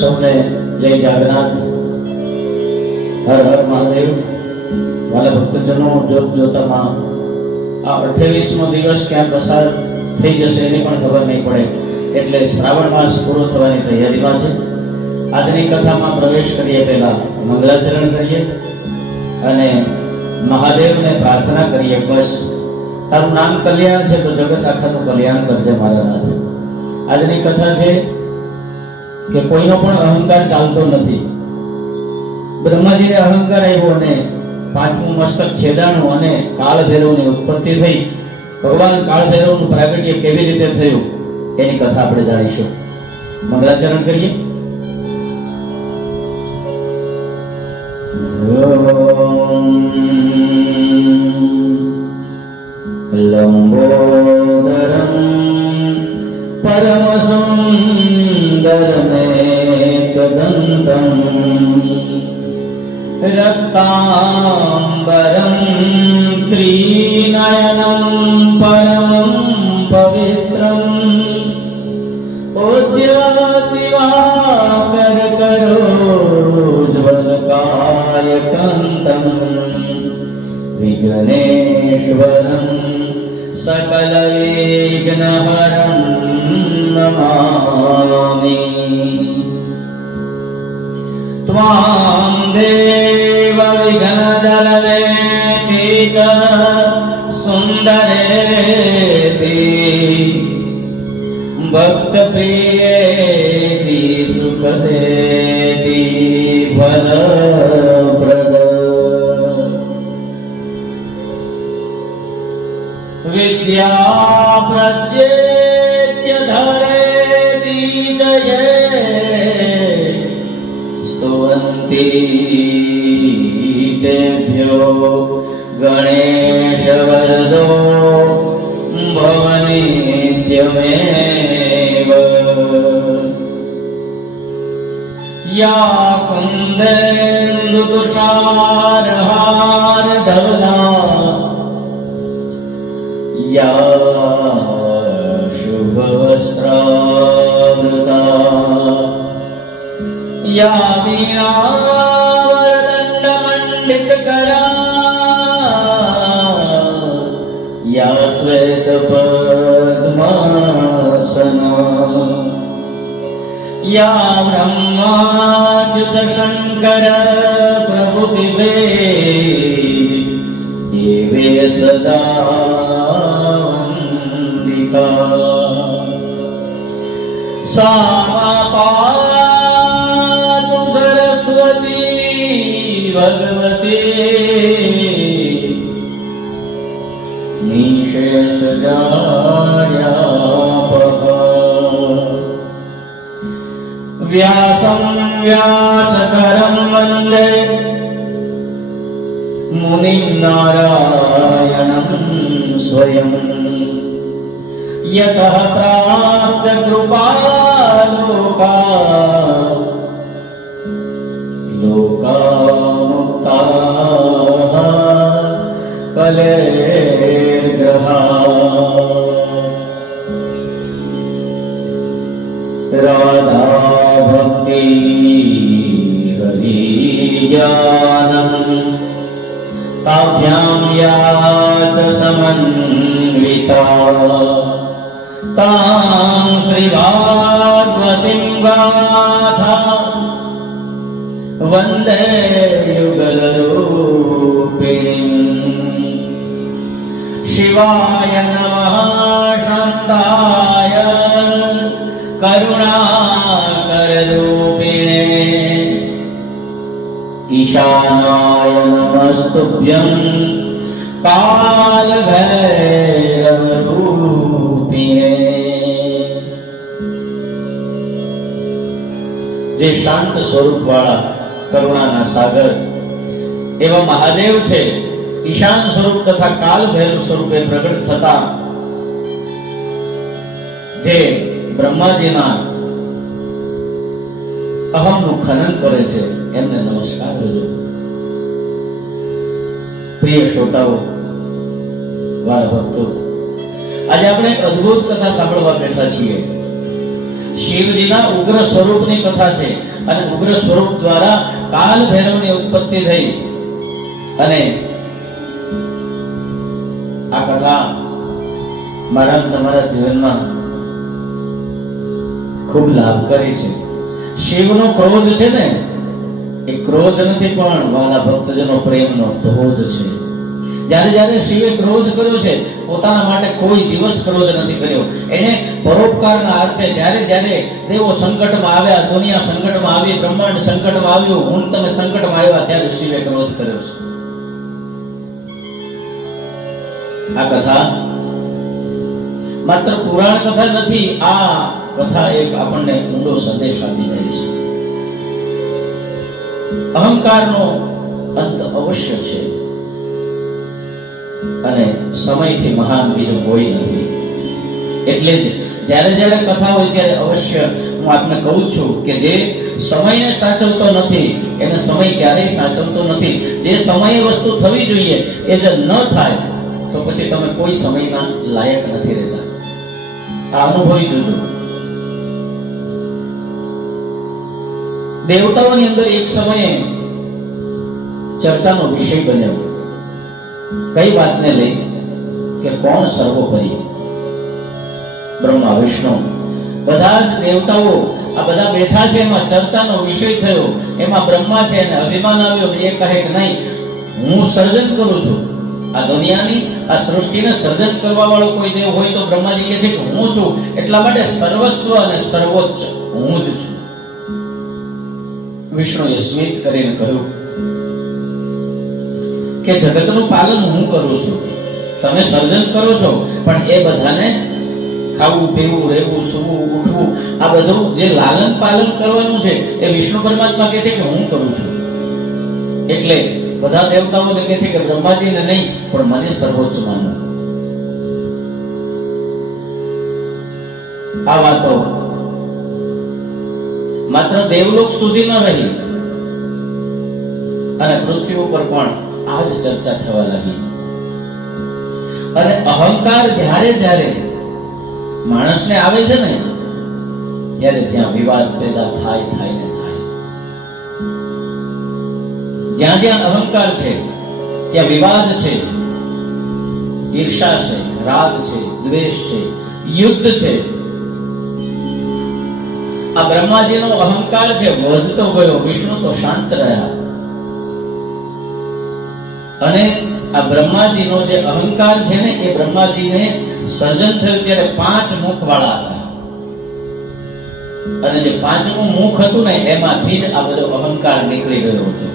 સૌને જય જાગન્નાથ, હર હર મહાદેવ. વાલા ભક્તજનો, જોત જોતામાં આ 28મો દિવસ ક્યાં પસાર થઈ જશે એની પણ ખબર નહીં પડે. એટલે શ્રાવણ માસ પૂરો થવાની તૈયારીમાં છે. આજની કથામાં પ્રવેશ કરીએ પહેલા મંગલાચરણ કરીએ અને મહાદેવને પ્રાર્થના કરીએ, બસ તારું નામ કલ્યાણ છે તો જગત આખાનું કલ્યાણ કરજે મારા નાથ. આજની કથા છે કે કોઈનો પણ અહંકાર ચાલતો નથી. બ્રહ્માજીને અહંકાર આવ્યો અને 5મું મસ્તક છેદાણું અને કાળભૈરવની ઉત્પત્તિ થઈ. ભગવાન કાળભૈરવનું પ્રાગટ્ય કેવી રીતે થયું એની કથા આપણે જાણીશું. મંગલાચરણ કરીએ. લંબોદરમ પરમ સુંદરમેકદંતમ રક્તાંબરમ ત્રિનયનમ પરમં પવિત્રમ ઉદ્યોતિવાકર કરોજ્વલકાયકાંતમ વિઘ્નેશ્વરમ सकलविघ्नहरं नमामि. त्वां देव विघ्नदलनेति सुन्दरेति भक्तप्रियेति सुखदेति फलप्रद विद्या प्रद्येत्य धरेति जये स्तुवन्ति तेभ्यो गणेश वरदो भवनित्यमेव. या कुन्देन्दुतुषारहारधवला या शुभवस्त्रावृता या वीणावरदण्डमण्डितकरा या श्वेतपद्मासना या ब्रह्माच्युतशङ्कर प्रभृतिभे ये सदा सा पातु सरस्वती भगवती निशेषजाड्यापः. व्यासं व्यासकरं वन्दे मुनिं नारायणं स्वयं. यतः प्राप्त कृपालोका लोकामुक्ताः कलेर्ग्रहात्. राधा भक्ति हरिज्ञानम् ताभ्यां या च समन्विता तां श्रीभागवतीं गाथा वन्दे युगलरूपिणीम्. शिवाय नमः शान्ताय करुणाकररूपिणे ईशानाय नमस्तुभ्यं कालभैरवरूपिणे. જે શાંત સ્વરૂપ વાળા કરુણાના સાગર એવા મહાદેવ છે, ઈશાન સ્વરૂપ તથા કાલ ભૈરવ સ્વરૂપે પ્રગટ થતા જે બ્રહ્માજીના અહમનું ખનન કરે છે એમને નમસ્કાર કરજો. પ્રિય શ્રોતાઓ, વાલા ભક્તો, આજે આપણે એક અદ્ભુત કથા સાંભળવા બેઠા છીએ. શિવજીના ઉગ્ર સ્વરૂપની કથા છે અને ઉગ્ર સ્વરૂપ દ્વારા કાલ ભૈરવની ઉત્પત્તિ થઈ અને આ કથા મારા તમારા જીવનમાં ખૂબ લાભકારી છે. શિવનો ક્રોધ છે ને એ ક્રોધ નથી પણ વાલા ભક્તજનો પ્રેમનો ધોધ છે. જ્યારે જ્યારે શિવે ક્રોધ કર્યો છે પોતાના માટે કોઈ દિવસ ક્રોધ નથી કર્યો. એને પરોપકારના અર્થે જ્યારે જ્યારે દેવો સંકટમાં આવ્યા, દુનિયા સંકટમાં આવી, બ્રહ્માંડ સંકટમાં આવ્યું, હું તમે સંકટમાં આવ્યા ત્યારે શિવે ક્રોધ કર્યો છે. આ કથા માત્ર પુરાણ કથા નથી, આ કથા એક આપણને ઊંડો સંદેશ આપી રહી છે. અહંકારનો અંત અવશ્ય છે અને સમયથી મહાન બીજું કોઈ નથી. એટલે જ જ્યારે જ્યારે કથા હોય ત્યારે અવશ્ય હું આપને કહું છું કે જે સમયને સાચવતો નથી એને સમય ક્યારેય સાચવતો નથી. જે સમયે વસ્તુ થવી જોઈએ એ જો ન થાય તો પછી તમે કોઈ સમયના લાયક નથી રહેતા. આ અનુભવી જોજો. દેવતાઓની અંદર એક સમયે ચર્ચાનો વિષય બન્યો. કઈ વાતને લઈ કે કોણ સર્વોપરી? બ્રહ્મા, વિષ્ણુ, બધા જ દેવતાઓ આ બધા બેઠા છે, એમાં ચર્ચાનો વિષય થયો. એમાં બ્રહ્મા છે અને અભિમાન આવ્યો. એ કહે કે નહીં, હું સર્જન કરું છું આ દુનિયાની, આ સૃષ્ટિને સર્જન કરવા વાળો કોઈ દેવ હોય તો બ્રહ્માજી કહે છે કે હું છું, એટલા માટે સર્વસ્વ અને સર્વોચ્ચ હું જ છું. વિષ્ણુએ સ્મિત કરીને કહ્યું કે જગતનું પાલન હું કરું છું, તમે સર્જન કરો છો, પણ એ બધાને ખાવું, પીવું, રહેવું, સૂવું, ઉઠવું, આ બધું જે લાલન પાલન કરવાનું છે એ વિષ્ણુ પરમાત્મા કહે છે કે હું કરું છું. એટલે બધા દેવતાઓને કહે છે કે બ્રહ્માજીને નહીં પણ મને સર્વોચ્ચ માનો. આ વાતો માત્ર દેવલોક સુધી ન રહી અને પૃથ્વી ઉપર પણ આ જ ચર્ચા થવા લાગી. અને અહંકાર જ્યારે જ્યારે માણસને આવે છે ને ત્યારે ત્યાં વિવાદ પેદા થાય ને થાય. જ્યાં જ્યાં અહંકાર છે ત્યાં વિવાદ છે, ઈર્ષા છે, રાગ છે, દ્વેષ છે, યુદ્ધ છે. આ બ્રહ્માજીનો અહંકાર છે વધતો ગયો, વિષ્ણુ તો શાંત રહ્યા. અને આ બ્રહ્માજીનો જે અહંકાર છે ને એ બ્રહ્માજીને સર્જન થયું ત્યારે 5 મુખ વાળા હતા. અને જે 5મું મુખ હતું ને એમાંથી જ આ બધો અહંકાર નીકળી ગયો હતો.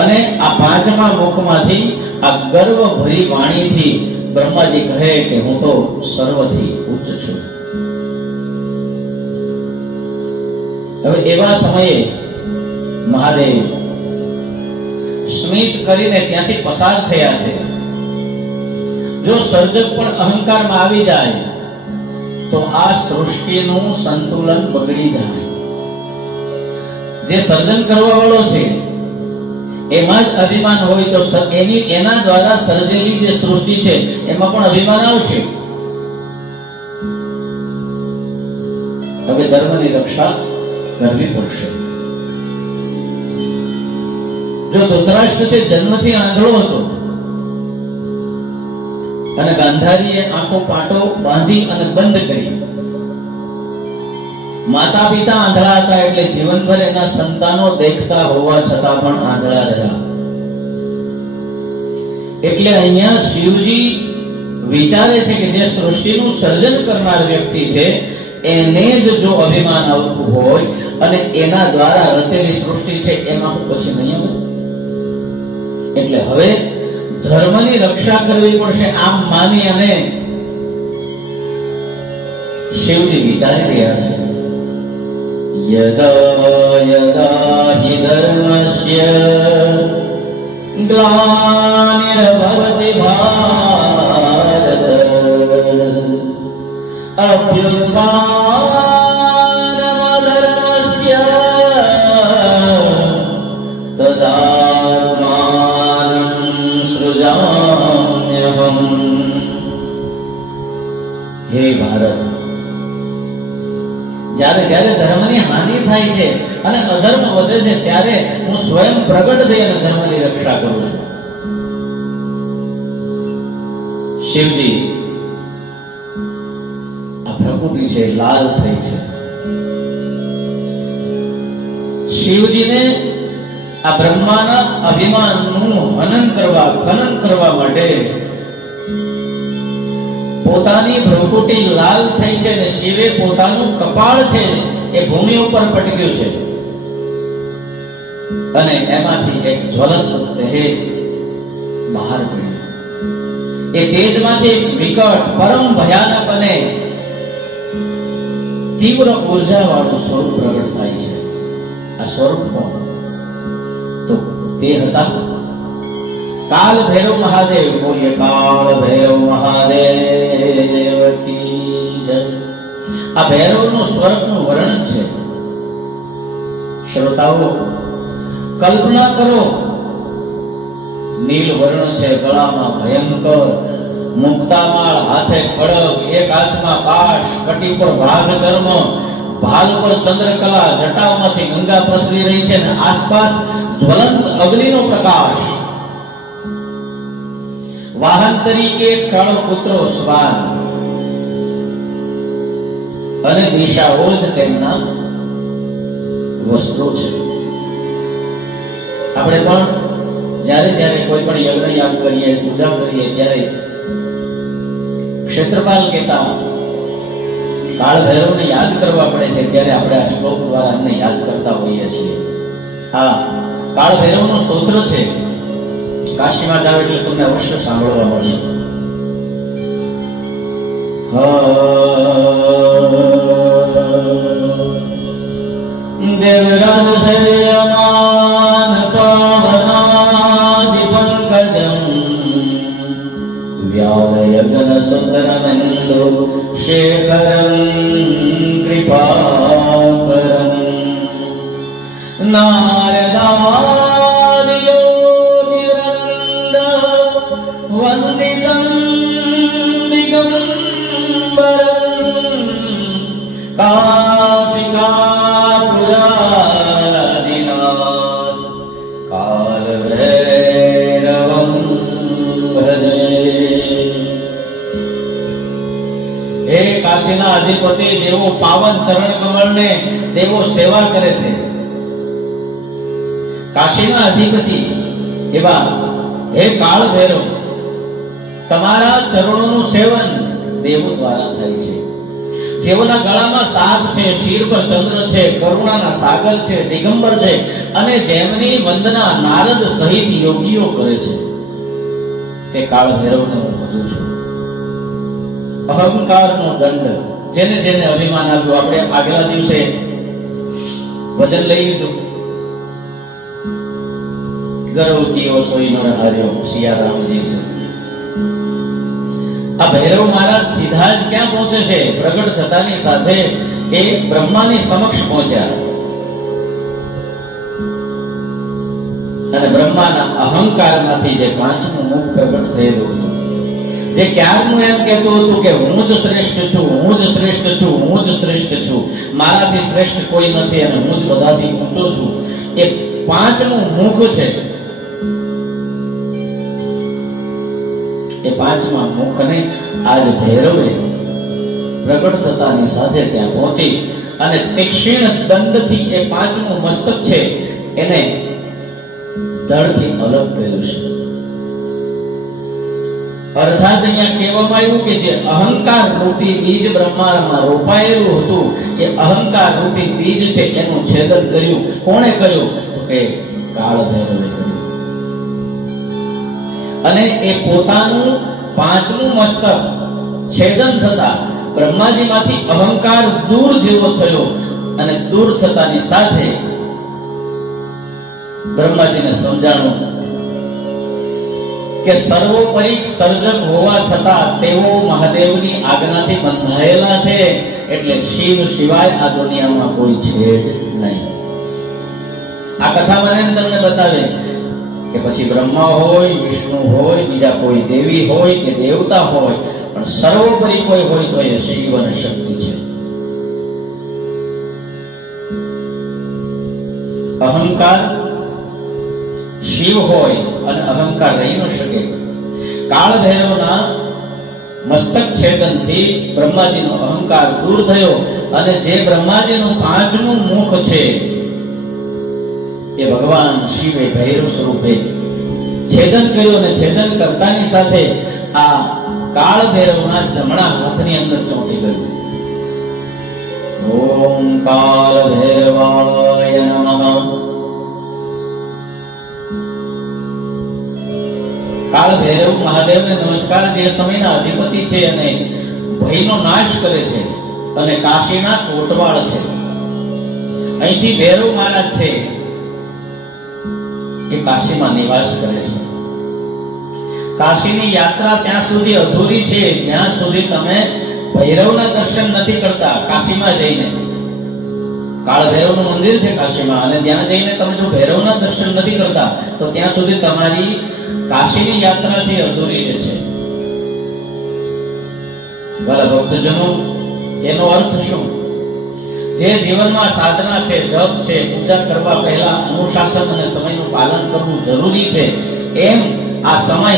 અને આ 5મા મુખમાંથી આ ગર્વ ભરી વાણીથી બ્રહ્માજી કહે કે હું તો સર્વથી ઉચ્ચ છું. હવે એવા સમયે મહાદેવ સ્મિત કરીને ત્યાંથી પસાર થયા છે. જો સર્જક પણ અહંકારમાં આવી જાય તો આ સૃષ્ટિનું સંતુલન બગડી જાય. જે સર્જન કરવા વાળો છે એમાં જ અભિમાન હોય તો એના દ્વારા સર્જેલી જે સૃષ્ટિ છે એમાં પણ અભિમાન આવશે. હવે ધર્મની રક્ષા કરવી પડશે. જો ધૃતરાષ્ટ્ર છે જન્મથી આંધળો હતો અને ગાંધારીએ આંખો પાટો બાંધી અને બંધ કરી. માતા પિતા આંધળા હતા એટલે જીવનભર એના સંતાનો દેખતા હોવા છતાં પણ આંધળા રહ્યા. એટલે અહીંયા શિવજી વિચારે છે કે જે સૃષ્ટિનું સર્જન કરનાર વ્યક્તિ છે એને જ જો અભિમાન આવતું હોય અને એના દ્વારા રચેલી સૃષ્ટિ છે એમાં પછી નહીં આવે. એટલે હવે ધર્મની રક્ષા કરવી પડશે આમ માની અને શિવજી વિચારી રહ્યા છે. યદા યદા હિ ધર્મસ્ય ગ્લાનિર્ભવતિ ભારત અભ્યુત્થાનમધર્મસ્ય તદાત્માनं સૃજામ્યહम्. હે ભારત, જ્યારે જ્યારે ધર્મની હાનિ થાય છે અને અધર્મ વધે છે ત્યારે હું સ્વયં પ્રગટ થઈ અને ધર્મની રક્ષા કરું છું. શિવજી આ પ્રકૃતિ છે લાલ થઈ છે. શિવજીને આ બ્રહ્માના અભિમાનનું હનન કરવા, ખનન કરવા માટે પોતાની ભ્રુકુટી લાલ થઈ છે અને શિવે પોતાનું કપાળ છે એ ભૂમિ ઉપર પટક્યું છે અને એમાંથી એક જ્વલંત તેજ બહાર પડ્યું. એ તેજમાંથી એક વિકટ, પરમ ભયાનક અને તીવ્ર ઉર્જા વાળું સ્વરૂપ પ્રગટ થાય છે. આ સ્વરૂપ કોણ? તો તે હતા કાલ ભૈરવ મહાદેવ. બોલીએ કાળ ભૈરવ મહાદેવ કી જય. આ ભૈરવનું સ્વરૂપનું વર્ણન છે. શ્રોતાઓ કલ્પના કરો, નીલ વર્ણ છે, ગળામાં ભયંકર મુક્તામાળ, હાથે ખડગ, એક હાથમાં પાશ, કટી પર વાઘ ચર્મ, ભાલ પર ચંદ્રકલા, જટાઓમાંથી ગંગા પ્રસરી રહી છે અને આસપાસ જ્વલંત અગ્નિનો પ્રકાશ. વાહન તરીકે કાળો પુત્રો શ્વાન અને દિશાઓ જ તેમના વસ્ત્રો છે. આપણે પણ જ્યારે જ્યારે કોઈ પણ યજ્ઞ યાગ કરીએ, પૂજા કરીએ ત્યારે ક્ષેત્રપાલ કહેતા કાળ ભૈરવને યાદ કરવા પડે છે ત્યારે આપણે આ શ્લોક દ્વારા એમને યાદ કરતા હોઈએ છીએ. હા, કાળ ભૈરવનું સ્તોત્ર છે. કાશીમાં જાવ એટલે તમને અવશ્ય સાંભળવા મળશે. દેવરાજ શયમાન પાવનાદિ પંકજમ વ્યાલયગન સુતરમેન્દુ શેખરમ કૃપાકરમ નારદાર્યો વંદિતં દિગંબરં કાશિકાપુરાદિનાથ કાલભૈરવં ભજે. હે કાશીના અધિપતિ, જેવો પાવન ચરણ કમળને દેવો સેવા કરે છે, કાશીના અધિપતિ એવા હે કાળ ભૈરવ, તમારા ચરણોનું સેવન દેવો દ્વારા થાય છે. જેઓના ગળામાં સાપ છે, શિર પર ચંદ્ર છે, કરુણાના સાગર છે, દિગંબર છે અને જેમની વંદના નારદ સહિત યોગીઓ કરે છે, તે કાળ ભૈરવને હું ભજું છું. અહંકારનો દંડ, જેને જેને અભિમાન આવ્યું. આપણે આગલા દિવસે વચન લઈ લીધું, ગર્વ કીઓ સોઈ નર હાર્યો, સિયારામજી છે. આ ભૈરવ મહારાજ સીધા જ ક્યાં પહોંચે છે? પ્રગટ થતાની સાથે એ બ્રહ્માની સમક્ષ પહોંચ્યા અને બ્રહ્માના અહંકારમાંથી જે પાંચમું મુખ પ્રગટ થયેલું હતું, જે ક્યારનું એમ કહેતું હતું કે હું જ શ્રેષ્ઠ છું, હું જ શ્રેષ્ઠ છું, હું જ શ્રેષ્ઠ છું, મારાથી શ્રેષ્ઠ કોઈ નથી અને હું જ બધાથી ઊંચો છું, એ પાંચમું મુખ છે. એ પાંચમા મુખને આજ ભૈરવે પ્રગટ થતાની સાથે ત્યાં પહોંચી અને તીક્ષ્ણ દંડથી એ પાંચમું મસ્તક છે એને ધડથી અલગ કર્યું છે. અર્થાત અહીંયા કહેવામાં આવ્યું કે જે અહંકાર રૂપી બીજ બ્રહ્માંડમાં રોપાયેલું હતું, એ અહંકાર રૂપી બીજ છે એનું છેદન કર્યું. કોણે કર્યું? તો કે કાળ ભૈરવે કર્યું. અને એ પોતાનું પાંચમું મસ્તક છેદન થતા બ્રહ્માજીમાંથી અહંકાર દૂર જેવો થયો અને દૂર થતાની સાથે બ્રહ્માજીને સમજાણું કે સર્વોપરી સર્જક હોવા છતાં તેઓ મહાદેવની આજ્ઞાથી બંધાયેલા છે, એટલે શિવ સિવાય આ દુનિયામાં કોઈ છે જ નહીં. આ કથા મને તમને બતાવે કે પછી બ્રહ્મા હોય, વિષ્ણુ હોય, બીજા કોઈ દેવી હોય કે દેવતા હોય, પણ પણ સર્વોપરી કોઈ હોય તો એ શિવ અને શક્તિ છે. અહંકાર શિવ હોય અને અહંકાર રહી ન શકે. કાળ ભૈરવના મસ્તક છેદનથી બ્રહ્માજીનો અહંકાર દૂર થયો અને જે બ્રહ્માજીનું પાંચમું મુખ છે એ ભગવાન શિવે ભૈરવ સ્વરૂપે છેદન કર્યું અને છેદન કરતાની સાથે આ કાળ ભૈરવના જમણા હાથની અંદર ચોંટી ગયું. ઓમ કાળ ભૈરવાય નમઃ. કાળ ભૈરવ મહાદેવને નમસ્કાર, જે સમયના અધિપતિ છે અને ભયનો નાશ કરે છે અને કાશીના કોટવાળ છે. અહીંથી ભૈરવ મહારાજ છે એ કાશીમાં નિવાસ કરે છે. કાશીની યાત્રા ત્યાં સુધી અધૂરી છે જ્યાં સુધી તમે ભૈરવના દર્શન નથી કરતા. કાશીમાં જઈને કાળ ભૈરવનું મંદિર છે કાશીમાં, અને ત્યાં જઈને તમે જો ભૈરવના દર્શન નથી કરતા તો ત્યાં સુધી તમારી કાશીની યાત્રા છે અધૂરી રહે છે. વાલા ભક્તજનો, એનો અર્થ શું? જે જીવનમાં સાધના છે, જપ છે, પૂજા કરવા પહેલા અનુશાસન અને સમયનું પાલન કરવું જરૂરી છે, એમ આ સમય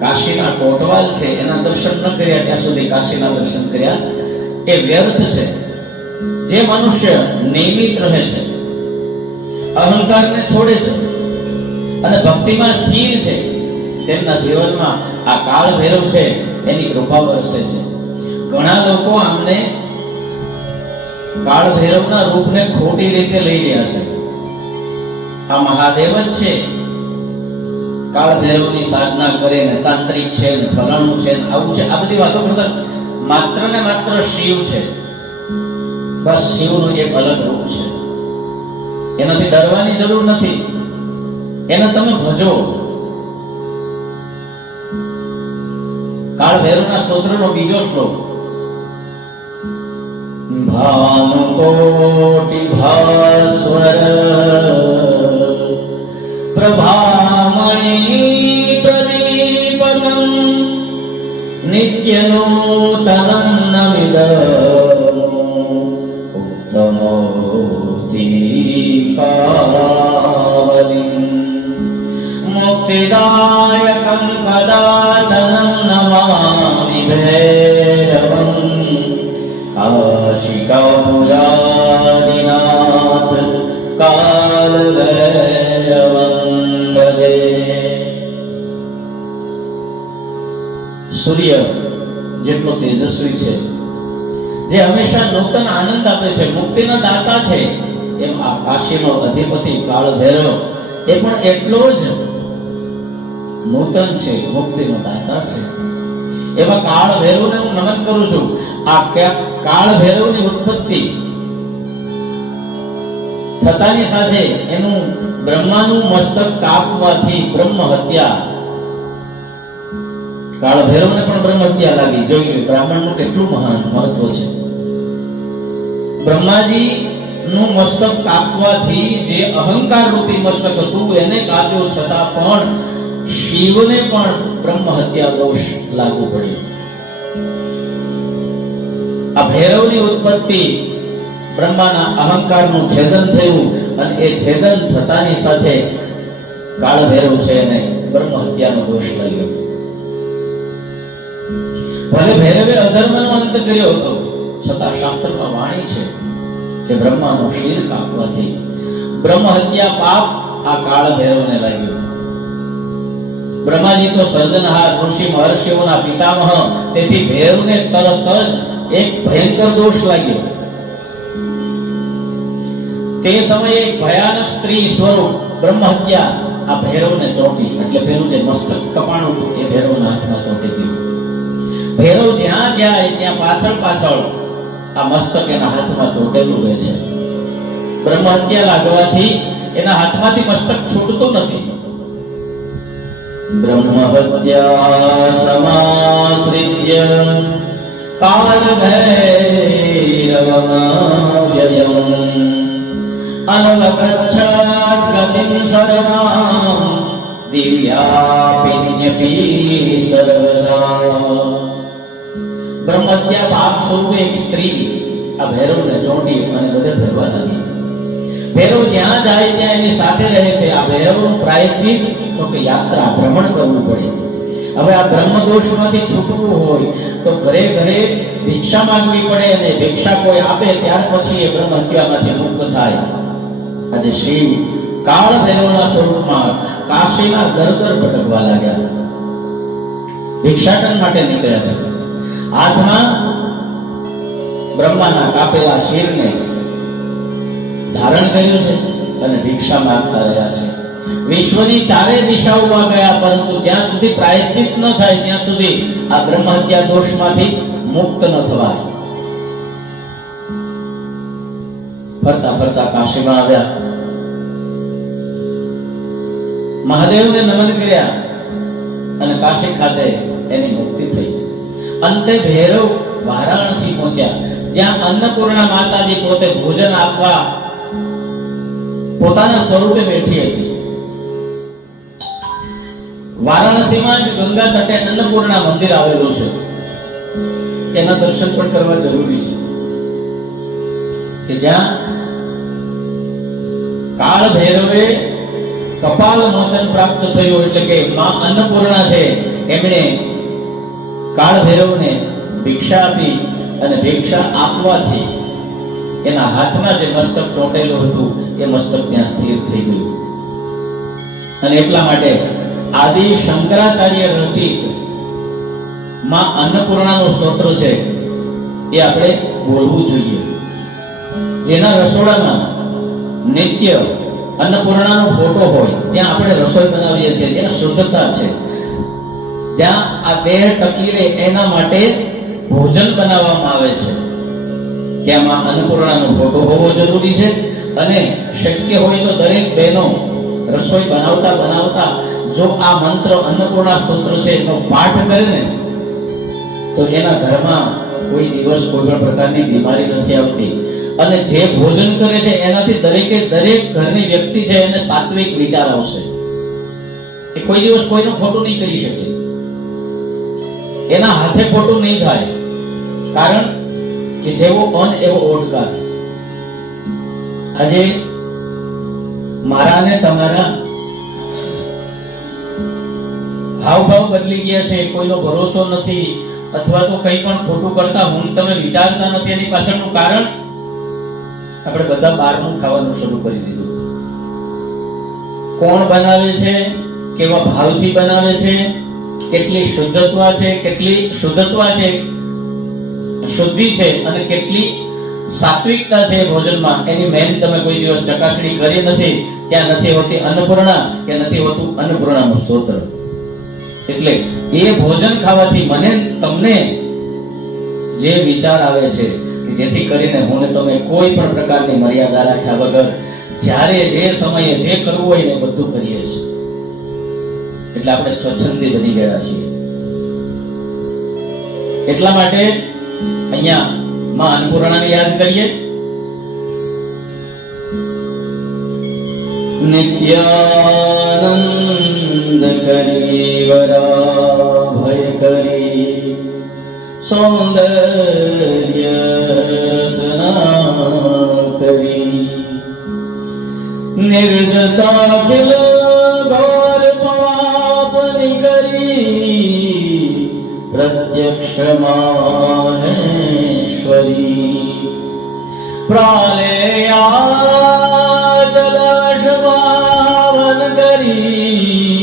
કાશીના કોટવાલ છે એના દર્શન ન કર્યા ત્યાં સુધી કાશીના દર્શન કર્યા એ વ્યર્થ છે. જે મનુષ્ય નિયમિત રહે છે, અહંકારને છોડે છે અને ભક્તિમાં સ્થિર છે, તેમના જીવનમાં આ કાળ ભૈરવ છે એની કૃપા વરસે છે. ઘણા લોકો આમને કાળ ભૈરવના રૂપને ખોટી રીતે લઈ રહ્યા છે. આ મહાદેવ જ છે, કાળ ભૈરવની સાધના કરે ને તાંત્રિક છે ને ફલાણું છે ને આવું છે, આ બધી વાતો કરતા માત્ર ને માત્ર શિવ છે. બસ શિવનું એક અલગ રૂપ છે, એનાથી ડરવાની જરૂર નથી. એને તમે ભજો. કાળ ભૈરવના સ્તોત્રનો બીજો શ્લોક: ભાનુકોટિ ભાસ્વર પ્રભામણિ પ્રદીપકં નિત્યનૂતનં નમિદં ઉત્તમોક્તિકાવલિં મુક્તિદાયકં પદાતनं નમામિ ભૈરવં કાશિકાપુરાદિનાથ કાલ ભૈરવં ભજે. સૂર્ય જેટલો તેજસ્વી છે, જે હંમેશા નૂતન આનંદ આપે છે, મુક્તિના દાતા છે, એમ આ કાશીનો અધિપતિ કાળ ભૈરવ એ પણ એટલો જ નૂતન છે, મુક્તિનો દાતા છે. એવા કાળ ભૈરવને હું નમન કરું છું. આ કાળ ભૈરવની ઉત્પત્તિ થતાની સાથે એનું બ્રહ્માનું મસ્તક કાપવાથી બ્રહ્મ હત્યા, કાળ ભૈરવને પણ બ્રહ્મ હત્યા લાગી. જોયું બ્રાહ્મણનું કેટલું મહાન મહત્વ છે. બ્રહ્માજી નું મસ્તક કાપવાથી જે અહંકાર રૂપી મસ્તક હતું એને કાપ્યો, છતાં પણ શિવને પણ બ્રહ્મ હત્યા દોષ લાગુ પડ્યો. આ ભૈરવની ઉત્પત્તિ બ્રહ્માના અહંકારનું છેદન થયું અને એ છેદન થતાની સાથે કાળ ભૈરવ છે એને બ્રહ્મ હત્યાનો દોષ લાગ્યો. ભલે ભૈરવે અધર્મનો અંત કર્યો હતો, છતાં શાસ્ત્રમાં વાણી છે કે બ્રહ્માનો શિર કાપવાથી બ્રહ્મ હત્યા પાપ આ કાળ ભૈરવને લાગ્યો. બ્રહ્માજી તો સર્જનહાર, ઋષિ મહર્ષિઓના પિતામહ, તેથી ભૈરવને તરત જ એક ભયંકર દોષ લાગ્યો. તે સમયે ભયાનક સ્ત્રી સ્વરૂપ બ્રહ્મ હત્યા આ ભૈરવને ચોંટી, એટલે પેલું જે મસ્તક કપાણું હતું એ ભૈરવના હાથમાં ચોંટી ગયું. ભૈરવ જ્યાં જાય ત્યાં પાછળ પાછળ આ મસ્તક એના હાથમાં ચોંટેલું રહે છે. બ્રહ્મ હત્યા લાગવાથી એના હાથમાંથી મસ્તક છૂટતું નથી. બ્રહ્મ હત્યા સમાશ્રિત્ય કાલ ભૈરવમાવ્યયમ અનવગચ્છાત ગતિં સર્વાં દિવ્યાપિન્યપી સર્વદા. બ્રહ્મ હત્યા પાપ સ્વરૂપે એક સ્ત્રી આ ભૈરવને ચોંટી અને બધે ફરવા લાગી. ભૈરવ જ્યાં જાય ત્યાં એની સાથે રહે છે. આ ભૈરવનું પ્રાયશ્ચિત તો કે યાત્રા ભ્રમણ કરવું પડે. હવે આ બ્રહ્મ દોષમાંથી છૂટવું હોય તો ઘરે ઘરે ભિક્ષા માંગવી પડે, અને ભિક્ષા કોઈ આપે ત્યાર પછી એ બ્રહ્મ હત્યામાંથી મુક્ત થાય. આજે શિવ કાળ ભૈરવના સ્વરૂપમાં કાશીના દર ભટકવા લાગ્યા, ભિક્ષાટન માટે નીકળ્યા છે. હાથમાં બ્રહ્માના કાપેલા શિરને ધારણ કર્યું છે અને ભિક્ષા માંગતા રહ્યા છે. વિશ્વની ચારે દિશાઓમાં ગયા, પરંતુ જ્યાં સુધી પ્રાયશ્ચિત ન થાય ત્યાં સુધી આ બ્રહ્મ હત્યા દોષમાંથી મુક્ત ન થવાય. ફરતા ફરતા કાશીમાં આવ્યા, મહાદેવને નમન કર્યા અને કાશી ખાતે એની મુક્તિ થઈ. અંતે ભૈરવ વારાણસી પહોંચ્યા, જ્યાં અન્નપૂર્ણા માતાજી પોતે ભોજન આપવા પોતાના સ્વરૂપે બેઠી હતી. વારાણસીમાં જ ગંગા તટે અન્નપૂર્ણા મંદિર આવેલું છે. એના દર્શન પણ કરવા જરૂરી છે, કે જ્યાં કાળ ભૈરવે કપાલ મોચન પ્રાપ્ત થયું, એટલે કે માં અન્નપૂર્ણા છે એમણે કાળ ભૈરવને ભિક્ષા આપી, અને ભિક્ષા આપવાથી એના હાથમાં જે મસ્તક ચોંટેલું હતું એ મસ્તક ત્યાં સ્થિર થઈ ગયું. અને એટલા માટે આદિ શંકરાચાર્ય રચિત માં અન્નપૂર્ણાનું સ્તોત્ર છે એ આપણે બોલવું જોઈએ. જેના રસોડામાં નિત્ય અન્નપૂર્ણાનો ફોટો હોય, જ્યાં આપણે રસોઈ બનાવીએ છીએ, ત્યાં શુદ્ધતા છે, જ્યાં આ દેહ ટકી રહે એના માટે ભોજન બનાવવામાં આવે છે, ત્યાં અન્નપૂર્ણાનો ફોટો હોવો જરૂરી છે. અને શક્ય હોય તો દરેક બહેનો રસોઈ બનાવતા બનાવતા જો આ મંત્ર અન્નપૂર્ણા સ્તોત્ર છે એનો પાઠ કરે ને, તો એના ઘરમાં કોઈ દિવસ કોઈ પણ પ્રકારની બીમારી નથી આવતી. અને જે ભોજન કરે છે એનાથી દરેક ઘરની વ્યક્તિ છે એને સાત્વિક વિચાર આવશે. એ કોઈ દિવસ કોઈનું ખોટું નહીં કરી શકે, એના હાથે ખોટું નહીં થાય. કારણ કે જેવો અન્ન એવો ઓડકાર. આજે મારા ને તમારા હાવભાવ બદલી ગયા છે, કોઈનો ભરોસો નથી, અથવા તો કંઈ પણ ખોટું કરતા હું તમે વિચારતા નથી. એની પાછળનું કારણ આપણે બધા બહારનું ખાવાનું શરૂ કરી દીધું. કોણ બનાવે છે, કેવા ભાવથી બનાવે છે, કેટલી શુદ્ધત્વ છે, કેટલી શુદ્ધત્વ છે, શુદ્ધિ છે, અને કેટલી સાત્વિકતા છે ભોજનમાં, એની મેન તમે કોઈ દિવસ ચકાસણી કરી નથી. ત્યાં નથી હોતી અન્નપૂર્ણા, કે નથી હોતું અન્નપૂર્ણાનું સ્તોત્ર. એટલે એ ભોજન ખાવાથી મને તમને જે વિચાર આવે છે કે જેથી કરીને હું ને તમે કોઈ પણ પ્રકારની મર્યાદા રાખ્યા વગર જ્યારે જે સમયે જે કરવું હોય ને બધું કરીએ છીએ. એટલે આપણે સ્વચ્છંદી બની ગયા છીએ. એટલા માટે અહીંયા માં અન્નપૂર્ણાને યાદ કરીએ. નિત્યાનંદ કરી વરા ભય કરી સૌંદર્ય રત્ના કરી નિર્જતા ખિલ ઘોર પાપ નિકરી પ્રત્યક્ષ માહેશ્વરી પ્રલયાચલશભાવન કરી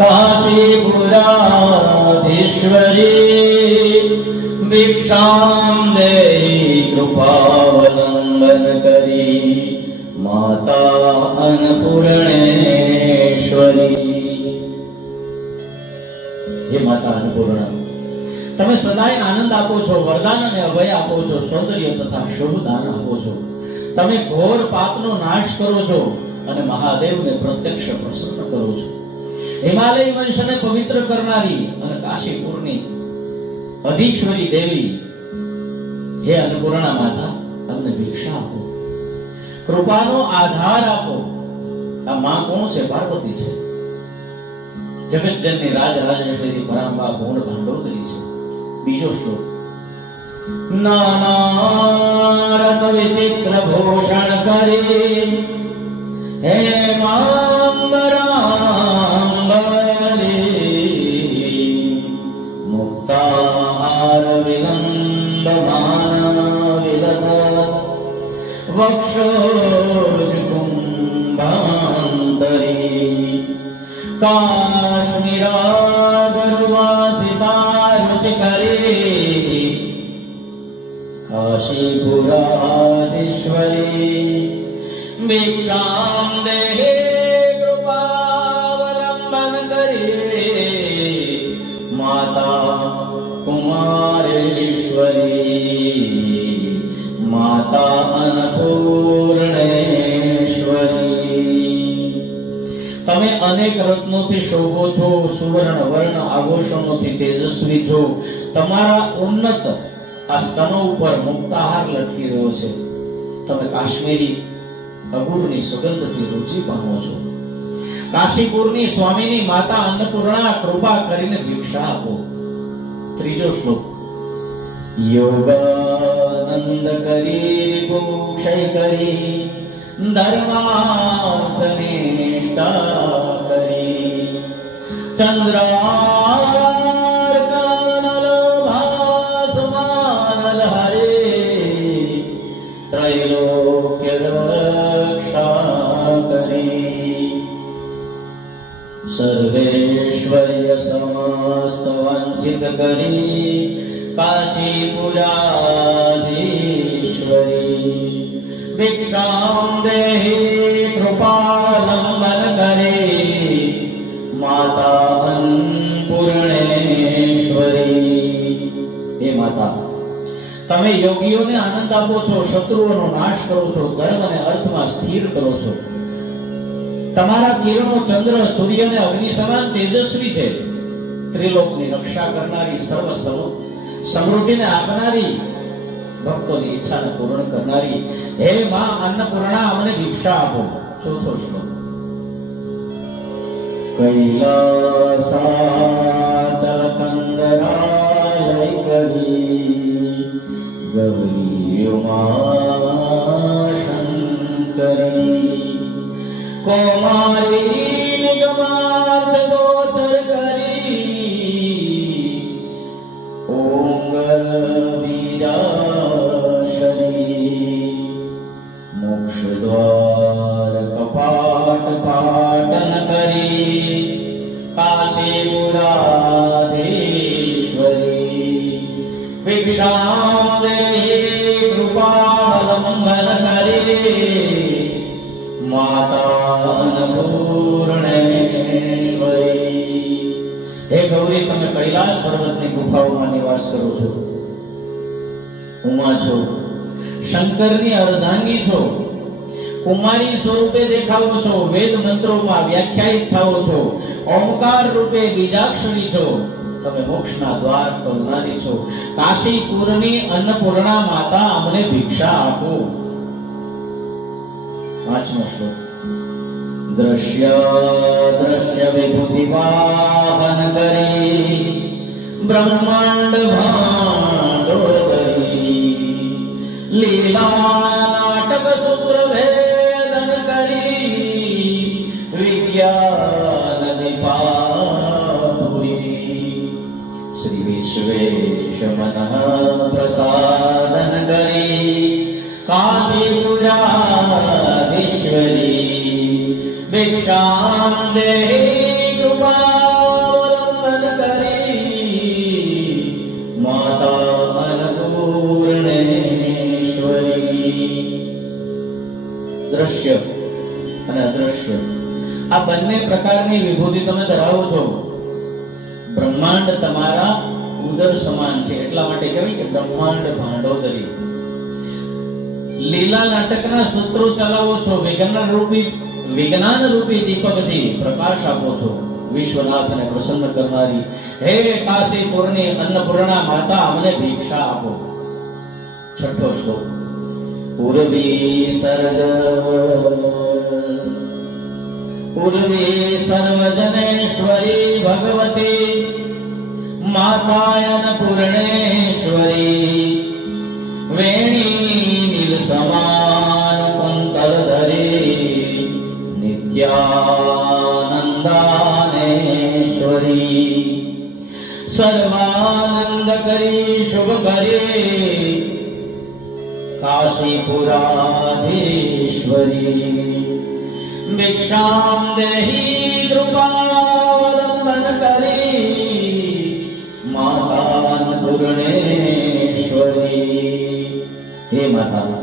કાશીપુરાધીશ્વરી ભિક્ષામ દેહી કૃપાવલંબન કરી માતા અન્નપૂર્ણેશ્વરી. હે માતા અન્નપૂર્ણા, તમે સદાય આનંદ આપો છો, વરદાન અને અભય આપો છો, સૌંદર્ય તથા શુભ દાન આપો છો. તમે ઘોર પાપનો નાશ કરો છો અને મહાદેવને પ્રત્યક્ષ પ્રસન્ન કરો છો. હિમાલય વંશને પવિત્ર કરનારી અને કાશીપુરની અધીશ્વરી દેવી, હે અન્નપૂર્ણા માતા, અમને ભિક્ષા આપો, કૃપાનો આધાર આપો. આ માં કોણ છે? પાર્વતી છે. જગતજનની રાજરાજેશ્વરી પરાંબા પૂર્ણ ભાંડોદરી છે. બીજો શ્લોક, नानारत विचित्र भूषण करे हेमांबरांबरे मुक्ताहार विलंबमान विलसत् वक्षोजकुंभांतरे काश्मीरागर्वासिता रुचिकरे काशीपुराधीश्वरी भिक्षां देहि कृपावलंबन करे माता कुमारेश्वरी माता अन्नपूर्णेश्वरी તમે અનેક રત્નોથી શોભો છો, સુવર્ણ વર્ણ આભૂષણોથી તેજસ્વી છો, તમારા ઉન્નત આ સ્તનો ઉપર મુક્તાહાર લટકી રહ્યો છે, તમે કાશ્મીરી અંગૂરની સુગંધથી રુચિ પામો છો. કાશીપુરની સ્વામીની માતા અન્નપૂર્ણા કૃપા કરીને ભિક્ષા આપો. ત્રીજો શ્લોક. યોગાનંદ કરી રિપુક્ષય કરી ધર્માર્થ નિષ્ઠા કરી ચંદ્રાર્કનલ ભાસમાનલ હરે त्रैलोक्य रक्षा करी सर्वेश्वर्य समस्त वंचित करी काशीपुराधीश्वरी भिक्षां देहि कृपालंबन करे माता अन्नपूर्णेश्वरी. हे माता, તમે યોગીઓને આનંદ આપો છો, શત્રુઓનો નાશ કરો છો, ધર્મ અને અર્થમાં સ્થિર કરો છો. તમારા કિરણો ચંદ્ર, સૂર્ય અને અગ્નિ સમાન તેજસ્વી છે. ત્રિલોકની રક્ષા કરનારી, સર્વ સમૃદ્ધિને આપનારી, ભક્તોની ઈચ્છાને પૂર્ણ કરનારી હે માં અન્નપૂર્ણા, અમને ભિક્ષા આપો. ચોથો શ્લોક. કૈલાસાચલ કંદરાલય કરી गौरी उमा शंकरी कोमारी निगमार्थ गोचर करी ओंगर बीजाशरी मोक्ष द्वार कपाट पाटन करी काशीपुराधीश्वरी भिक्षां देहि कृपावलंबन करे माता अन्नपूर्णेश्वरी. हे गौरी, તમે કૈલાસ પર્વતની ગુફાઓમાં નિવાસ કરો છો, ઉમા છો, શંકરની અર્ધાંગી છો, કુમારી સ્વરૂપે દેખાવો છો, વેદ મંત્રોમાં વ્યાખ્યાયિત થાઓ છો, ઓમકાર રૂપે બીજાક્ષરી છો, તમે મોક્ષના દ્વાર ખોલનારી છો. કાશીપુરની અન્નપૂર્ણા માતા, અમને ભિક્ષા આપો. પાંચમો શ્લોક. દ્રશ્ય દ્રશ્ય વિભૂતિ વાહન કરી બ્રહ્માંડ ભાંડો કરી લીલા નાટક સૂત્ર ભેદન કરી વિજ્ઞાન દીપા श्री विश्वेश मनः प्रसादन करी काशीपुराधीश्वरी भिक्षां देहि कृपावलंबन करी माता अन्नपूर्णेश्वरी. દ્રશ્ય અને અદ્રશ્ય આ બંને પ્રકારની વિભૂતિ તમે ધરાવો છો. બ્રહ્માંડ તમારા ઉદર સમાન છે, એટલા માટે કહેવાય કે બ્રહ્માંડ ભાંડોદરી. લીલા નાટકના સૂત્રો ચલાવો છો, વિજ્ઞાન રૂપી દીપકથી પ્રકાશ આપો છો. વિશ્વનાથને પ્રસન્ન કરનારી હે કાશીપુરની અન્નપૂર્ણા માતા, અમને ભિક્ષા આપો. છઠ્ઠો શ્લોક. ઉર્વી सर्वजनेश्वरी भगवती माता अन्नपूर्णेश्वरी આનંદ કરી શુભ કરે કાશીપુરાધીશ્વરી ભિક્ષામ દેહી કૃપાવલંબન કરી માતા અન્નપૂર્ણેશ્વરી. હે માતા,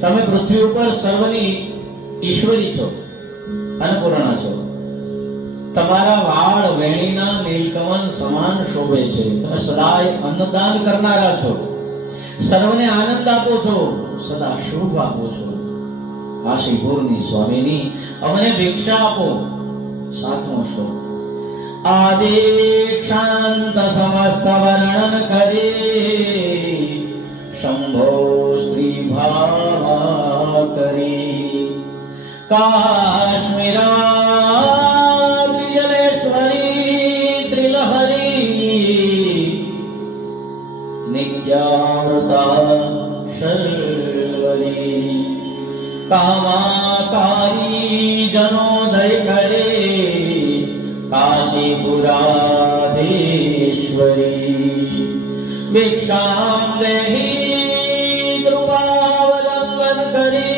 તમે પૃથ્વી ઉપર સર્વની ઈશ્વરી છો, અન્નપૂર્ણા છો. તમારા વાળ વેણીના નીલકમલ સમાન શોભે છે. તમે સદાય અન્નદાન કરનારા છો, સર્વને આનંદ આપો છો, સદા શુભ આપો છો. કાશીપુરની સ્વામીની અમને ભિક્ષા આપો. સાતમો શ્લોક. આદિક્ષાંત સમસ્ત વર્ણન કરી શંભો સ્ત્રી ભાવા કરી કાશ્મીરા ત્રિજલેશ્વરી ત્રિલહરી નિત્યામૃતા શર્વરી કામાકારી જનોદય કરે કાશીપુરાધીશ્વરી ભિક્ષામ દેહી કૃપાવલંબન કરી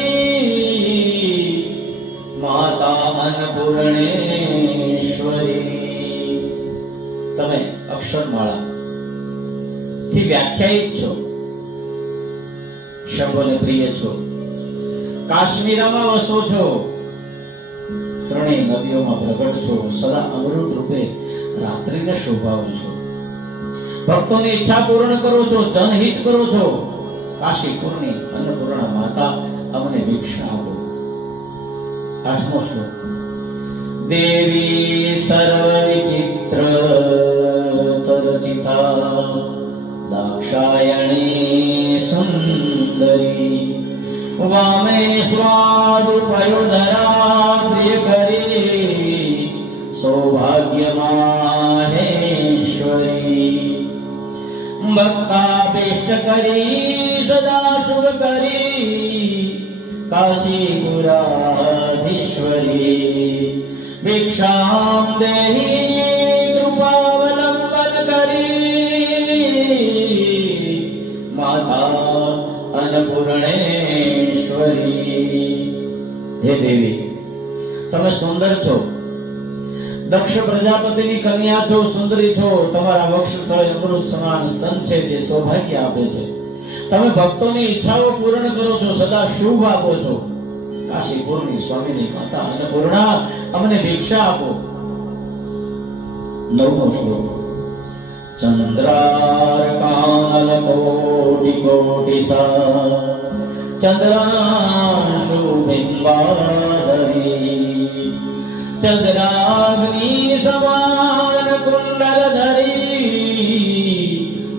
માતા અન્નપૂર્ણેશ્વરી. તમે અક્ષરમાળા થી વ્યાખ્યાયિત છો, શંભોને પ્રિય છો, કાશ્મીરમાં વસો છો, ત્રણેય નદીઓમાં પ્રગટ છો, સદા અમૃત રૂપે રાત્રિને શોભાવો છો, ભક્તોની ઈચ્છા પૂર્ણ કરો છો, જનહિત કરો છો. કાશીપુરની અન્નપૂર્ણા માતા અમને ભિક્ષા આપો. આઠમો શ્લોક. દેવી સર્વ વિચિત્ર તરચિતા દાક્ષાયણી સુંદરી વામે સ્વાદુપયોધરા પ્રિય કરી સૌભાગ્ય માહેશ્વરી ભક્તાભીષ્ટ કરી સદા શુભ કરી કાશીપુરાધીશ્વરી ભિક્ષામ દેહી કૃપાવલંબન કરી માતા અન્નપૂર્ણેશ્વરી. હે દેવી, તમે સુંદર છો, દક્ષ પ્રજાપતિની કન્યા છો, સુંદરી છો. તમારા વક્ષસ્થળે અમૃત સમાન સ્તન છે જે સૌભાગ્ય આપે છે. તમે ભક્તોની ઈચ્છાઓ પૂર્ણ કરો છો, સદા શુભ આપો છો. કાશીપુરની સ્વામીની માતા અન્નપૂર્ણા અમને ભિક્ષા આપો. નવમો શ્લોક. ચંદ્રાર્કાનલ કોટિ કોટિસા ચંદ્રાંશુ બિંબાધરી ચંદ્રાગ્નિ સમાન કુંડલ ધરી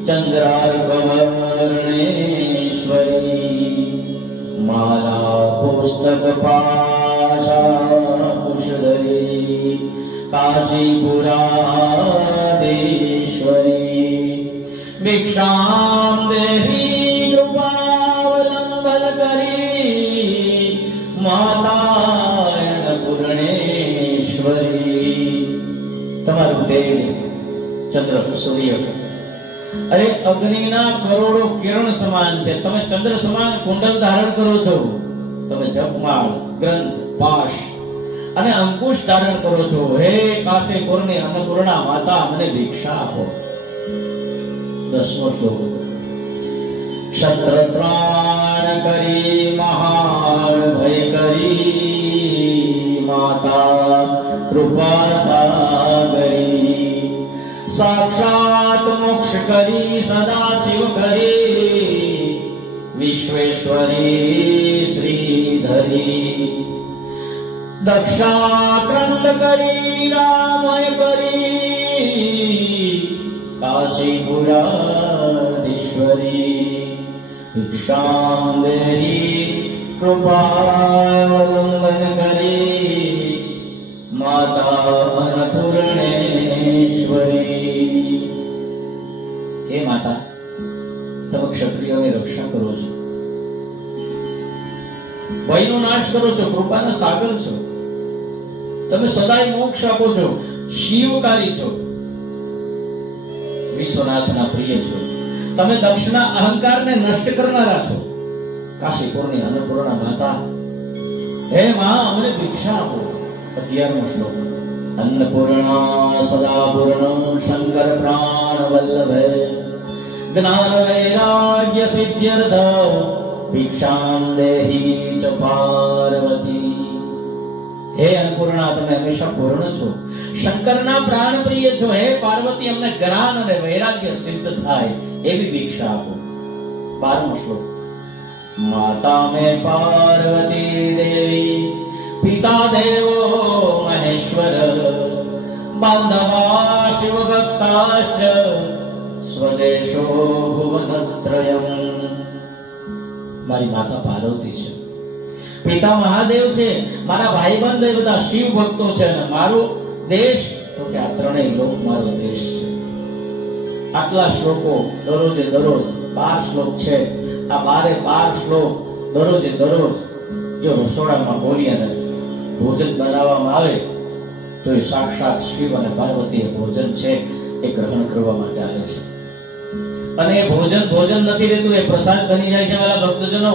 ચંદ્રાર્કવર્ણેશ્વરી માલા પુસ્તક પાશા કુશધરી કાશીપુરાધીશ્વરી ભિક્ષામ દેહી કૃપાવલંબન કરી માતા અન્નપૂર્ણેશ્વરી. તમારું તેજ ચંદ્ર સૂર્ય અરે અગ્નિના કરોડો કિરણ સમાન છે. તમે ચંદ્ર સમાન કુંડલ ધારણ કરો છો. તમે જપમાળ, ગ્રંથ, પાશ અને અંકુશ ધારણ કરો છો. હે કાશીપુરની અન્નપૂર્ણા માતા અમને ભિક્ષા આપો. દસમો શ્લોક. ક્ષત્રત્રાણ કરી મહાન ભય કરી માતા કૃપા સાગરી સાક્ષાત મોક્ષ કરી સદા શિવ કરી વિશ્વેશ્વરી શ્રીધરી દક્ષાક્રંદ કરી રામય કરી કાશીપુરાધીશ્વરી ભિક્ષામ દેહી કૃપાવલંબન કરી માતા અન્નપૂર્ણેશ્વરી. હે માતા, તમે ક્ષત્રિયોની રક્ષા કરો છો, ભયનો નાશ કરો છો, કૃપાનો સાગર છો. તમે સદાય મોક્ષ આપો છો, શિવકારી છો. વિશ્વનાથના પ્રિય છો. તમે દક્ષના અહંકારને નષ્ટ કરનારા છો. કાશીપુરની અન્નપૂર્ણા માતા, હે માં અમને ભિક્ષા આપો. 11મો શ્લોક. અન્નપૂર્ણા સદા પૂર્ણ શંકર પ્રાણ વલ્લભે જ્ઞાન વૈરાગ્ય સિદ્ધ્યર્થ ભિક્ષામ દેહી ચ પાર્વતી. હે અન્નપૂર્ણા, તમે હંમેશા પૂર્ણ છો, શંકરના પ્રાણ પ્રિય છો. હે પાર્વતી, અમને જ્ઞાન અને વૈરાગ્ય સિદ્ધ થાય એવી ભિક્ષા આપો. 12મો શ્લોક. માતા મે પાર્વતી દેવી પિતા દેવો મહેશ્વર બાંધવા શિવ ભક્તાશ્ચ સ્વદેશો ભુવનત્રયમ. મારી માતા પાર્વતી છે, પિતા મહાદેવ છે, મારા ભાઈબંધ એ બધા શિવ ભક્તો છે, અને મારો દેશ તો કે આ ત્રણેય લોક મારો દેશ છે. આટલા શ્લોકો દરરોજે દરરોજ 12 શ્લોક છે. આ 12 શ્લોક દરરોજે દરરોજ જો રસોડામાં બોલી અને ભોજન બનાવવામાં આવે તો એ સાક્ષાત શિવ અને પાર્વતી ભોજન છે એ ગ્રહણ કરવા માટે આવે છે. અને એ ભોજન નથી રહેતું, એ પ્રસાદ બની જાય છે. મારા ભક્તજનો,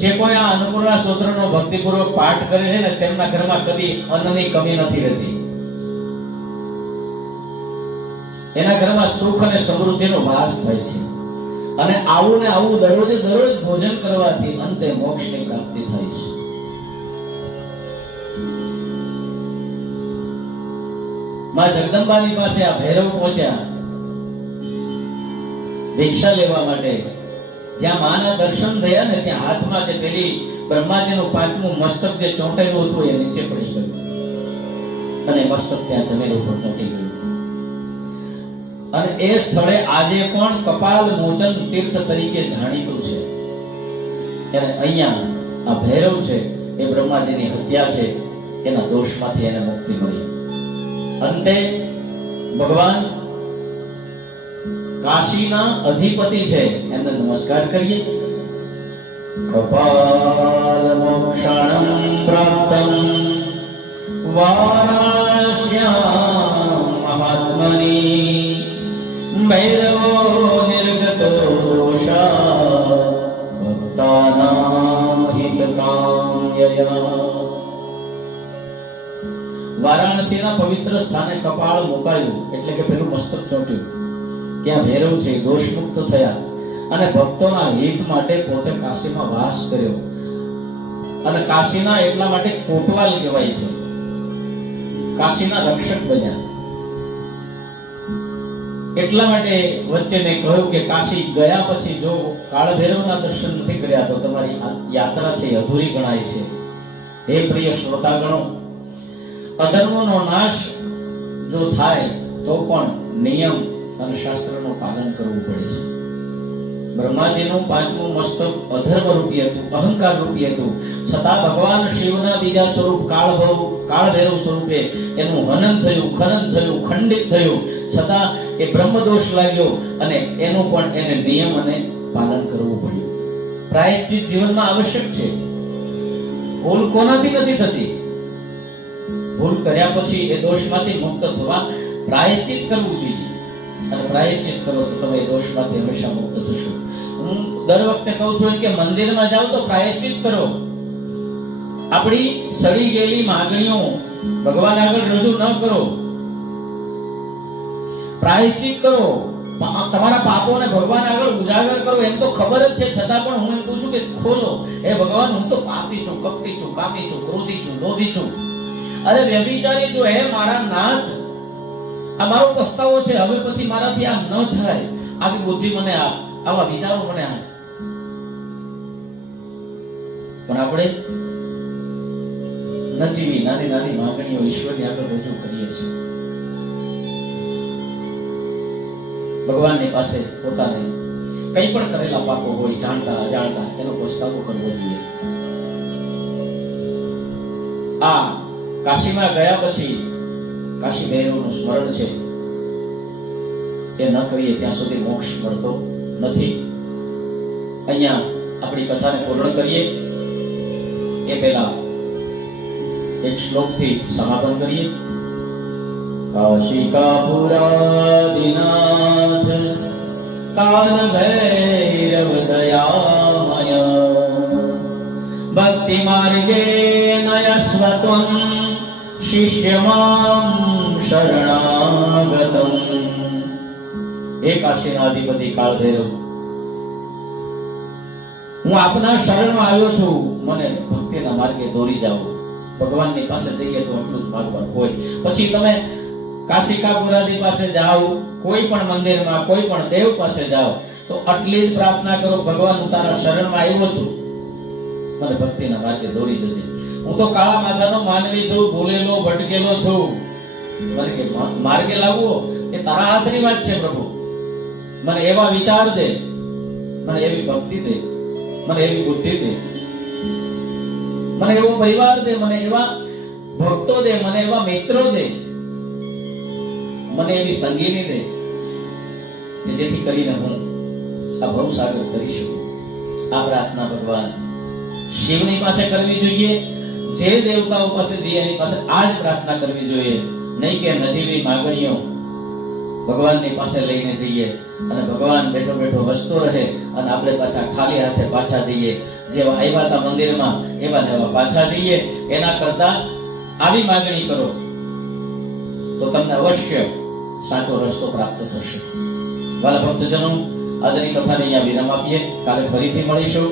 જે કોઈ આ અન્નપૂર્ણા સ્તોત્રનો ભક્તિપૂર્વક પાઠ કરે છે ને, તેમના ઘરમાં કદી અન્નની કમી નથી રહેતી. એના ઘરમાં સુખ અને સમૃદ્ધિનો વાસ થાય છે. અને આવું ને આવું દરરોજે દરરોજ ભોજન કરવાથી અંતે મોક્ષની પ્રાપ્તિ થાય છે. માં જગદંબાની પાસે આ ભૈરવ પહોંચ્યા ભિક્ષા લેવા માટે. જ્યાં માના દર્શન થયા ને, ત્યાં હાથમાં જે પેલી બ્રહ્માજીનું 5મું મસ્તક જે ચોંટેલું હતું એ નીચે પડી ગયું, અને મસ્તક ત્યાં જમીન ઉપર ચોંટી ગયું. અને એ સ્થળે આજે પણ કપાલ મોચન તીર્થ તરીકે જાણીતું છે. ત્યારે અહીંયા આ ભૈરવ છે એ બ્રહ્માજીની હત્યા છે, એના દોષમાંથી એને મુક્તિ મળી. અંતે ભગવાન કાશીના અધિપતિ છે, એમને નમસ્કાર કરીએ. કપાલ મોક્ષણમ પ્રાપ્તમ વારાણસ્યામ મહાત્મની ભૈરવો નિર્ગતો દોષા ભક્તાનામ હિતકામ્યયા. વારાણસીના પવિત્ર સ્થાને કપાળ મુકાયું, એટલે કે પેલું મસ્તક ચોંટ્યું. ત્યાં ભૈરવ છે દોષ મુક્ત થયા અને ભક્તોના હિત માટે પોતે કાશીમાં વાસ કર્યો. અને કાશીના એટલા માટે કોટવાલ કહેવાય છે, કાશીના રક્ષક બન્યા. એટલા માટે વચ્ચે મેં કહ્યું કે કાશી ગયા પછી જો કાળભૈરવના દર્શન નથી કર્યા તો તમારી યાત્રા છે એ અધૂરી ગણાય છે. હે પ્રિય શ્રોતાગણો, અધર્મનો નાશ જો થાય તો પણ નિયમ અને શાસ્ત્રનું પાલન કરવું પડે છે. બ્રહ્માજીનું 5મું મસ્તક અધર્મ રૂપી હતું, અહંકાર રૂપી હતું, છતાં ભગવાન શિવના બીજા સ્વરૂપ કાળભૈરવ સ્વરૂપે એનું હનન થયું, ખનન થયું, ખંડિત થયું. છતાં એ બ્રહ્મદોષ લાગ્યો અને એનું પણ એને નિયમ અને પાલન કરવું પડ્યું. પ્રાયશ્ચિત જીવનમાં આવશ્યક છે. ભૂલ કોનાથી નથી થતી? ભૂલ કર્યા પછી એ દોષમાંથી મુક્ત થવા પ્રાયશ્ચિત કરવું જોઈએ. અને પ્રાયશ્ચિત કરો તો તમે એ દોષમાંથી હંમેશા મુક્ત થશો. હું દર વખતે કહું છું કે મંદિરમાં જાઓ તો પ્રાયશ્ચિત કરો. આપણી સડી ગયેલી માંગણીઓ ભગવાન આગળ રજૂ ન કરો, પ્રાયશ્ચિત કરો. તમારા પાપોને ભગવાન આગળ ઉજાગર કરો. એમ તો ખબર જ છે, છતાં પણ હું એમ કહું છું કે ખોલો. એ ભગવાન, હું તો પાપી છું, કપટી છું, કામી છું, ક્રોધી છું, લોભી છું, અરે વ્યભિચારી છું. હે મારા નાથ, આ મારો પસ્તાવો છે, હવે પછી મારાથી આમ ન થાય. આવી બુદ્ધિ મને આપ, આવા વિચારો મને આપ. પણ આપણે નજીવી નાની નાની માંગણીઓ ઈશ્વરની આગળ રજૂ કરીએ છીએ. ભગવાનની પાસે પોતાને કંઈ પણ કરેલા પાપો હોય, જાણતા અજાણતા, એનો પસ્તાવો કરવો જોઈએ. આ કાશીમાં ગયા પછી કાશી ભૈરવનું સ્મરણ છે એ ન કરીએ ત્યાં સુધી મોક્ષ મળતો નથી. અહીંયા આપણી કથાને પૂર્ણ કરીએ એ પહેલા એક શ્લોકથી સમાપન કરીએ. काशिकापुरादिनाथ कालभैरव दयामय भक्ति मार्गे नयस्व त्वं शिष्यमां शरणागतम्। हे काशीना अधिपति कालभैरव, હું આપના શરણમાં આવ્યો છું, મને ભક્તિના માર્ગે દોરી જાઓ। ભગવાનની પાસે જઈએ તો એટલું જ ભાગવત હોય। પછી તમે કાશિકાપુરાદી પાસે જાઓ, કોઈ પણ મંદિરમાં, કોઈ પણ દેવ પાસે જાઓ તો આટલી જ પ્રાર્થના કરો, ભગવાન હું તારા શરણમાં આવ્યો છું, મને ભક્તિના માર્ગે દોરી જજે। હું તો કાળા માથાનો માનવી છું, ભૂલેલો ભટકેલો છું, મને કે માર્ગે લાવવો એ તારા હાથની વાત છે પ્રભુ। મને એવા વિચાર દે, મને એવી ભક્તિ દે, મને એવી બુદ્ધિ દે, મને એવો પરિવાર દે, મને એવા ભક્તો દે, મને એવા મિત્રો દે, મને એવી સંગીની દે કે જેથી કરીને હું આ ભવસાગર તરી શકું। આ પ્રાર્થના ભગવાન શિવની પાસે કરવી જોઈએ, જે દેવતાઓ પાસે જઈએ એની પાસે આ જ પ્રાર્થના કરવી જોઈએ, નહીં કે નજીવી માંગણીઓ ભગવાનની પાસે લઈને જઈએ અને ભગવાન બેઠો બેઠો હસતો રહે અને આપણે પાછા ખાલી હાથે પાછા જઈએ, જેવા આવ્યા હતા મંદિરમાં એવા ને એવા પાછા જઈએ। એના કરતા આવી માંગણી કરો તો તમને અવશ્ય સાચો રસ્તો પ્રાપ્ત થશે। વાલા ભક્તજનો, આજની કથાને અહીંયા વિરામ આપીએ, કાલે ફરીથી મળીશું।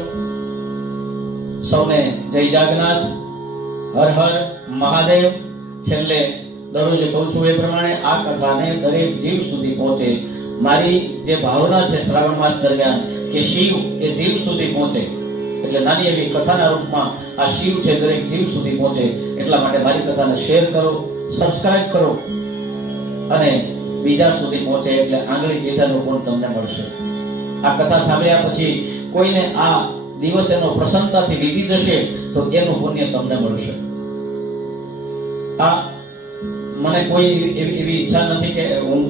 સૌને જય જાગનાથ, હર હર મહાદેવ। છેલ્લે દરરોજ કહું છું એ પ્રમાણે આ કથાને દરેક જીવ સુધી પહોંચે, મારી જે ભાવના છે શ્રાવણ માસ દરમિયાન કે શિવ એ જીવ સુધી પહોંચે, એટલે નાની એવી કથાના રૂપમાં આ શિવ છે દરેક જીવ સુધી પહોંચે, એટલા માટે મારી કથાને શેર કરો, સબસ્ક્રાઇબ કરો અને બીજા સુધી પહોંચે એટલે આંગળી જેટાનું ગુણ તમને મળશે। આ કથા સાંભળ્યા પછી કોઈને આ દિવસ એનો પ્રસન્નતાથી વીતી જશે તો એનું પુણ્ય તમને મળશે। આ મને કોઈ એવી ઈચ્છા નથી કે હું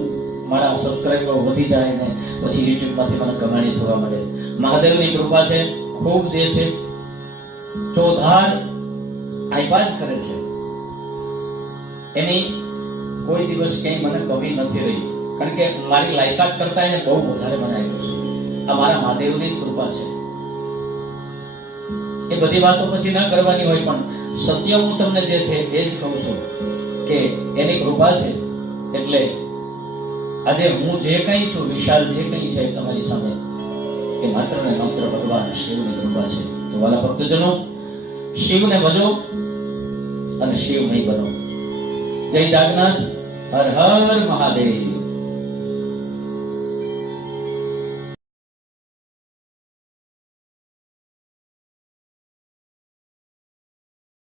મારા સબસ્ક્રાઇબર વધી જાય ને પછી YouTube માંથી મને કમાણી થવા મળે। મહાદેવની કૃપા છે, ખૂબ દે છે, ચોધાર આઈપાસ કરે છે, એની કોઈ દિવસ કઈ મને કમી નથી રહી, કારણ કે મારી લાયકાત કરતા એને બહુ વધારે મને આપ્યું છે। આ મારા મહાદેવની જ કૃપા છે। એ બધી વાતો પછી ના કરવાની હોય, પણ સત્ય હું તમને જે છે એ જ કહું છું કે એની કૃપા છે। એટલે આજે હું જે કંઈ છું, વિશાલ જે કંઈ છે તમારી સામે, એ માત્ર ને માત્ર ભગવાન શિવની કૃપા છે। તો વાલા ભક્તજનો, શિવને ભજો અને શિવમય બનો। જય જાગનાથ, હર હર મહાદેવ।